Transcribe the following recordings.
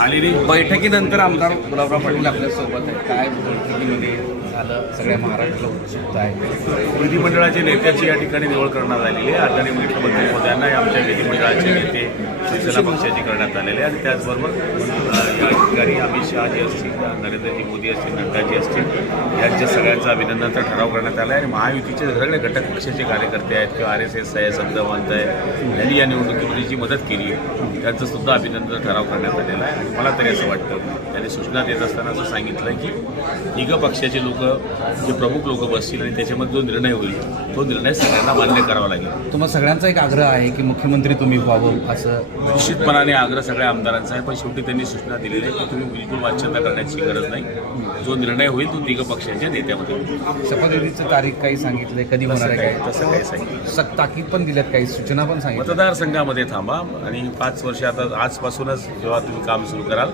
आलेली बैठकीनंतर आमदार गुलाबराव पाटील आपल्या सोबत आहेत. काय बैठकीमध्ये झालं सगळ्या महाराष्ट्राला उत्सुकता आहे. विधिमंडळाच्या नेत्याची या ठिकाणी निवड करण्यात आलेली आहे. आदरणीय मुख्यमंत्री महोदयांना आमच्या विधिमंडळाचे नेते शिवसेना पक्षाची करण्यात आलेले आहे आणि त्याचबरोबर या ठिकाणी अमित शहा जे असतील, नरेंद्रजी मोदी असतील, नड्डाजी असतील, यांच्या सगळ्यांचं अभिनंदनाचा ठराव करण्यात आला आहे. आणि महायुतीचे सगळे घटक पक्षाचे कार्यकर्ते आहेत किंवा RSS आहे, संतवंत आहे, यांनी या निवडणुकीमध्ये जी मदत केली आहे त्यांचं सुद्धा अभिनंदन ठराव करण्यात आलेला आहे. आणि मला तरी असं वाटतं त्यांनी सूचना देत असताना असं सांगितलं की तिघं पक्षाचे लोक जे प्रमुख लोक बसतील आणि त्याच्यामध्ये जो निर्णय होईल तो निर्णय सगळ्यांना मान्य करावा लागेल. तुम्हाला सगळ्यांचा एक आग्रह आहे की मुख्यमंत्री तुम्ही व्हावं असं निश्चितपणाने आग्रह सगळ्या आमदारांचा आहे. पण शेवटी त्यांनी सूचना दिलेली आहे की तुम्ही बिलकुल वाच्यता करण्याची गरज नाही. जो निर्णय होईल तो तिघं पक्षाच्या नेत्यामध्ये होईल. शपथविधीची तारीख काही सांगितलंय, कधी होणार आहे काय? तसं काही सांगितलं. ताकीद पण दिल्यात, काही सूचना पण सांगितल्या. मतदारसंघामध्ये थांबा आणि 5 वर्ष आता आजपासूनच जेव्हा तुम्ही काम सुरू कराल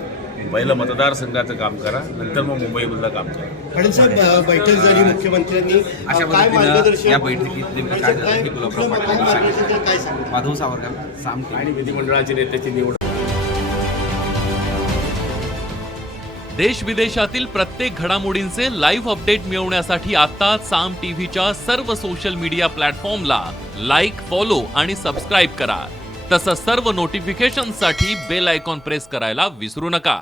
पहिलं मतदारसंघाचं काम करा, नंतर मग मुंबईमधलं काम करा. आणि साहेब बैठक झाली मुख्यमंत्र्यांनी अशा काय पद्धतीनं मार्गदर्शन या बैठकीत नेमकं काय झालं हे गुलाबराव पाटील सांगितलं. काय सांगितलं? माधव सावरकर साम आणि विधिमंडळाच्या नेत्याची निवड. देश विदेशातील प्रत्येक घडामोडींचे लाईव्ह अपडेट मिळवण्यासाठी आता साम टीव्हीच्या सर्व सोशल मीडिया प्लॅटफॉर्मला लाईक, फॉलो आणि सबस्क्राईब करा. तसंच सर्व नोटिफिकेशनसाठी बेल आयकॉन प्रेस करायला विसरू नका.